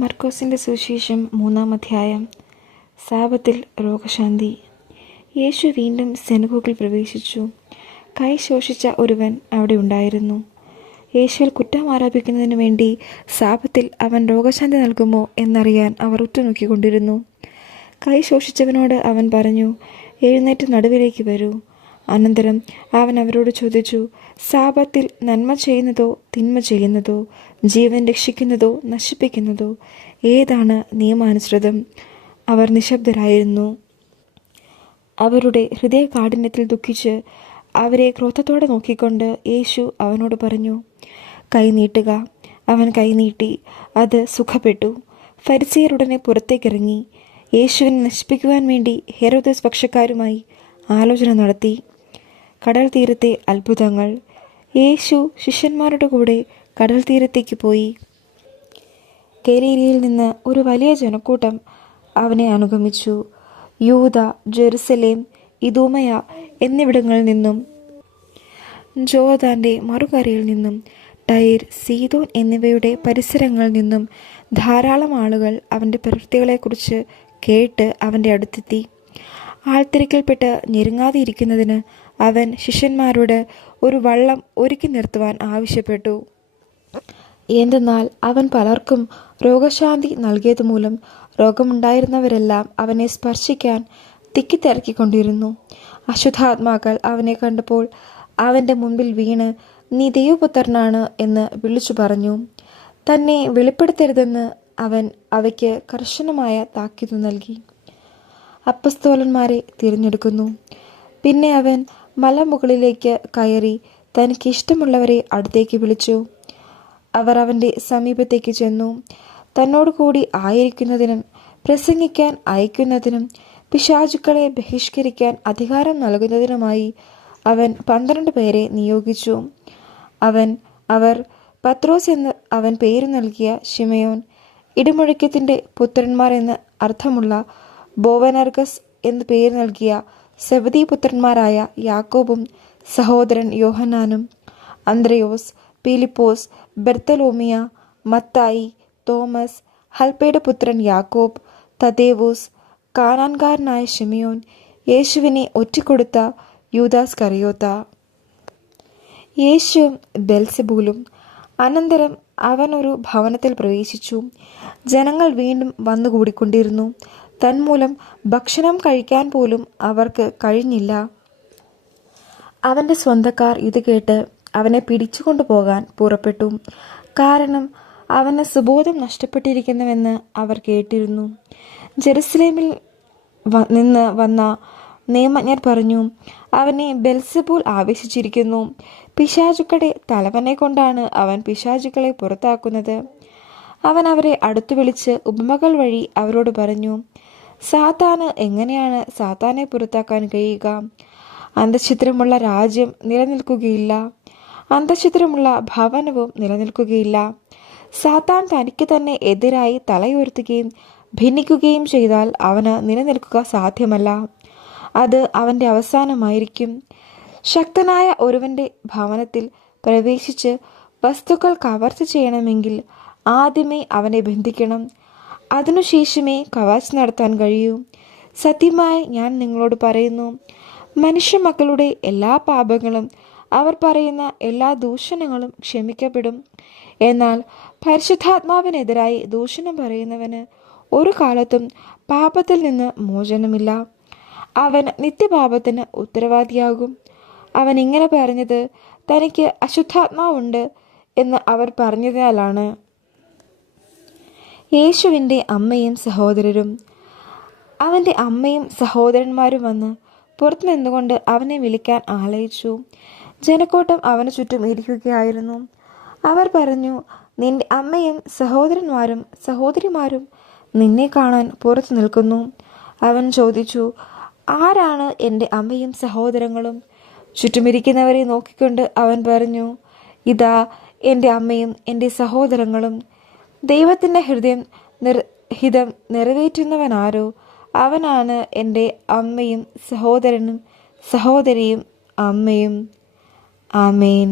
മർക്കോസിൻ്റെ സുവിശേഷം 3-ാം അധ്യായം. സാപത്തിൽ രോഗശാന്തി. യേശു വീണ്ടും സെനഗോഗിൽ പ്രവേശിച്ചു. കൈ ശോഷിച്ച ഒരുവൻ അവിടെ ഉണ്ടായിരുന്നു. യേശുവിൽ കുറ്റം ആരോപിക്കുന്നതിനു വേണ്ടി സാപത്തിൽ അവൻ രോഗശാന്തി നൽകുമോ എന്നറിയാൻ അവർ ഉറ്റുനോക്കിക്കൊണ്ടിരുന്നു. കൈ ശോഷിച്ചവനോട് അവൻ പറഞ്ഞു, എഴുന്നേറ്റ് നടുവിലേക്ക് വരൂ. അനന്തരം അവൻ അവരോട് ചോദിച്ചു, സാപത്തിൽ നന്മ ചെയ്യുന്നതോ തിന്മ ചെയ്യുന്നതോ, ജീവൻ രക്ഷിക്കുന്നതോ നശിപ്പിക്കുന്നതോ ഏതാണ് നിയമാനുസൃതം? അവർ നിശബ്ദരായിരുന്നു. അവരുടെ ഹൃദയകാഠിന്യത്തിൽ ദുഃഖിച്ച് അവരെ ക്രോധത്തോടെ നോക്കിക്കൊണ്ട് യേശു അവനോട് പറഞ്ഞു, കൈ നീട്ടുക. അവൻ കൈ നീട്ടി, അത് സുഖപ്പെട്ടു. ഫരിസേയരുടനെ പുറത്തേക്കിറങ്ങി യേശുവിനെ നശിപ്പിക്കുവാൻ വേണ്ടി ഹെരോദസ് പക്ഷക്കാരുമായി ആലോചന നടത്തി. കടൽ തീരത്തെ അത്ഭുതങ്ങൾ. യേശു ശിഷ്യന്മാരുടെ കൂടെ കടൽ തീരത്തേക്ക് പോയി. ഗലീലയിൽ നിന്ന് ഒരു വലിയ ജനക്കൂട്ടം അവനെ അനുഗമിച്ചു. യൂദ, ജെറുസലേം, ഇദൂമയ എന്നിവിടങ്ങളിൽ നിന്നും, ജോർദാന്റെ മറുകരയിൽ നിന്നും, ടൈർ, സീദോൻ എന്നിവയുടെ പരിസരങ്ങളിൽ നിന്നും ധാരാളം ആളുകൾ അവൻ്റെ പ്രവൃത്തികളെക്കുറിച്ച് കേട്ട് അവൻ്റെ അടുത്തെത്തി. ആൾത്തിരക്കിൽപ്പെട്ട് ഞെരുങ്ങാതെ ഇരിക്കുന്നതിന് അവൻ ശിഷ്യന്മാരോട് ഒരു വള്ളം ഒരുക്കി നിർത്തുവാൻ ആവശ്യപ്പെട്ടു. എന്തെന്നാൽ അവൻ പലർക്കും രോഗശാന്തി നൽകിയതുമൂലം രോഗമുണ്ടായിരുന്നവരെല്ലാം അവനെ സ്പർശിക്കാൻ തിക്കിത്തിരക്കിക്കൊണ്ടിരുന്നു. അശുദ്ധാത്മാക്കൾ അവനെ കണ്ടപ്പോൾ അവൻ്റെ മുൻപിൽ വീണ്, നീ ദൈവപുത്രനാണ് എന്ന് വിളിച്ചു പറഞ്ഞു. തന്നെ വെളിപ്പെടുത്തരുതെന്ന് അവൻ അവയ്ക്ക് കർശനമായ താക്കീത് നൽകി. അപ്പസ്തോലന്മാരെ തിരഞ്ഞെടുക്കുന്നു. പിന്നെ അവൻ മലമുകളിലേക്ക് കയറി തനിക്ക് ഇഷ്ടമുള്ളവരെ അടുത്തേക്ക് വിളിച്ചു. അവർ അവൻ്റെ സമീപത്തേക്ക് ചെന്നു. തന്നോട് കൂടി ആയിരിക്കുന്നതിനും പ്രസംഗിക്കാൻ അയക്കുന്നതിനും പിശാചുക്കളെ ബഹിഷ്കരിക്കാൻ അധികാരം നൽകുന്നതിനുമായി അവൻ 12 പേരെ നിയോഗിച്ചു. അവർ പത്രോസ് എന്ന് അവൻ പേര് നൽകിയ ശിമയോൻ, ഇടിമുഴക്കത്തിൻ്റെ പുത്രന്മാർ എന്ന് അർത്ഥമുള്ള ബോവനർഗസ് എന്ന് പേര് നൽകിയ സെബദീ പുത്രന്മാരായ യാക്കോബും സഹോദരൻ യോഹന്നാനും, അന്ത്രയോസ്, പീലിപ്പോസ്, ബർത്തലോമിയ, മത്തായി, തോമസ്, ഹൽപ്പയുടെ പുത്രൻ യാക്കോബ്, തദേവൂസ്, കാനാൻകാരനായ ശിമയോൻ, യേശുവിനെ ഒറ്റിക്കൊടുത്ത യൂദാസ് കറിയോത്ത. യേശുവും ബെൽസെബൂലും. അനന്തരം അവൻ ഒരു ഭവനത്തിൽ പ്രവേശിച്ചു. ജനങ്ങൾ വീണ്ടും വന്നുകൂടിക്കൊണ്ടിരുന്നു. തന്മൂലം ഭക്ഷണം കഴിക്കാൻ പോലും അവർക്ക് കഴിഞ്ഞില്ല. അവൻ്റെ സ്വന്തക്കാർ ഇത് കേട്ട് അവനെ പിടിച്ചുകൊണ്ടുപോകാൻ പുറപ്പെട്ടു. കാരണം അവന് സുബോധം നഷ്ടപ്പെട്ടിരിക്കുന്നുവെന്ന് അവർ കേട്ടിരുന്നു. ജെറുസലേമിൽ നിന്ന് വന്ന നിയമജ്ഞർ പറഞ്ഞു, അവനെ ബെൽസെബൂൽ ആവേശിച്ചിരിക്കുന്നു. പിശാചുക്കളുടെ തലവനെ കൊണ്ടാണ് അവൻ പിശാചുക്കളെ പുറത്താക്കുന്നത്. അവൻ അവരെ അടുത്തു വിളിച്ച് ഉപമകൾ വഴി അവരോട് പറഞ്ഞു, സാത്താന് എങ്ങനെയാണ് സാത്താനെ പുറത്താക്കാൻ കഴിയുക? അന്തഃഛിദ്രമുള്ള രാജ്യം നിലനിൽക്കുകയില്ല, അന്തഃഛിദ്രമുള്ള ഭവനവും നിലനിൽക്കുകയില്ല. സാത്താൻ തനിക്ക് തന്നെ എതിരായി തലയുയർത്തുകയും ഭിന്നിക്കുകയും ചെയ്താൽ അവന് നിലനിൽക്കുക സാധ്യമല്ല. അത് അവൻ്റെ അവസാനമായിരിക്കും. ശക്തനായ ഒരുവന്റെ ഭവനത്തിൽ പ്രവേശിച്ച് വസ്തുക്കൾ കവർച്ച ചെയ്യണമെങ്കിൽ ആദ്യമേ അവനെ ബന്ധിക്കണം. അതിനുശേഷമേ കവാച്ച് നടത്താൻ കഴിയൂ. സത്യമായി ഞാൻ നിങ്ങളോട് പറയുന്നു, മനുഷ്യ മക്കളുടെ എല്ലാ പാപങ്ങളും അവർ പറയുന്ന എല്ലാ ദൂഷണങ്ങളും ക്ഷമിക്കപ്പെടും. എന്നാൽ പരിശുദ്ധാത്മാവിനെതിരായി ദൂഷണം പറയുന്നവന് ഒരു കാലത്തും പാപത്തിൽ നിന്ന് മോചനമില്ല. അവൻ നിത്യപാപത്തിന് ഉത്തരവാദിയാകും. അവൻ ഇങ്ങനെ പറഞ്ഞത് തനിക്ക് അശുദ്ധാത്മാവുണ്ട് എന്ന് അവർ പറഞ്ഞതിനാലാണ്. യേശുവിൻ്റെ അമ്മയും സഹോദരരും. അവൻ്റെ അമ്മയും സഹോദരന്മാരും വന്ന് പുറത്തു നിന്നുകൊണ്ട് അവനെ വിളിക്കാൻ ആലയിച്ചു. ജനക്കൂട്ടം അവന് ചുറ്റും ഇരിക്കുകയായിരുന്നു. അവർ പറഞ്ഞു, നിന്റെ അമ്മയും സഹോദരന്മാരും സഹോദരിമാരും നിന്നെ കാണാൻ പുറത്തു നിൽക്കുന്നു. അവൻ ചോദിച്ചു, ആരാണ് എൻ്റെ അമ്മയും സഹോദരങ്ങളും? ചുറ്റുമിരിക്കുന്നവരെ നോക്കിക്കൊണ്ട് അവൻ പറഞ്ഞു, ഇതാ എൻ്റെ അമ്മയും എൻ്റെ സഹോദരങ്ങളും. ദൈവത്തിൻ്റെ ഹിതം നിറവേറ്റുന്നവനാരോ അവനാണ് എൻ്റെ അമ്മയും സഹോദരനും സഹോദരിയും അമ്മയും. ആമേൻ.